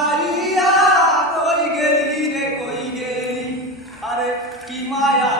মায়া কই গেলি রে কই গেলি? আরে কি মায়া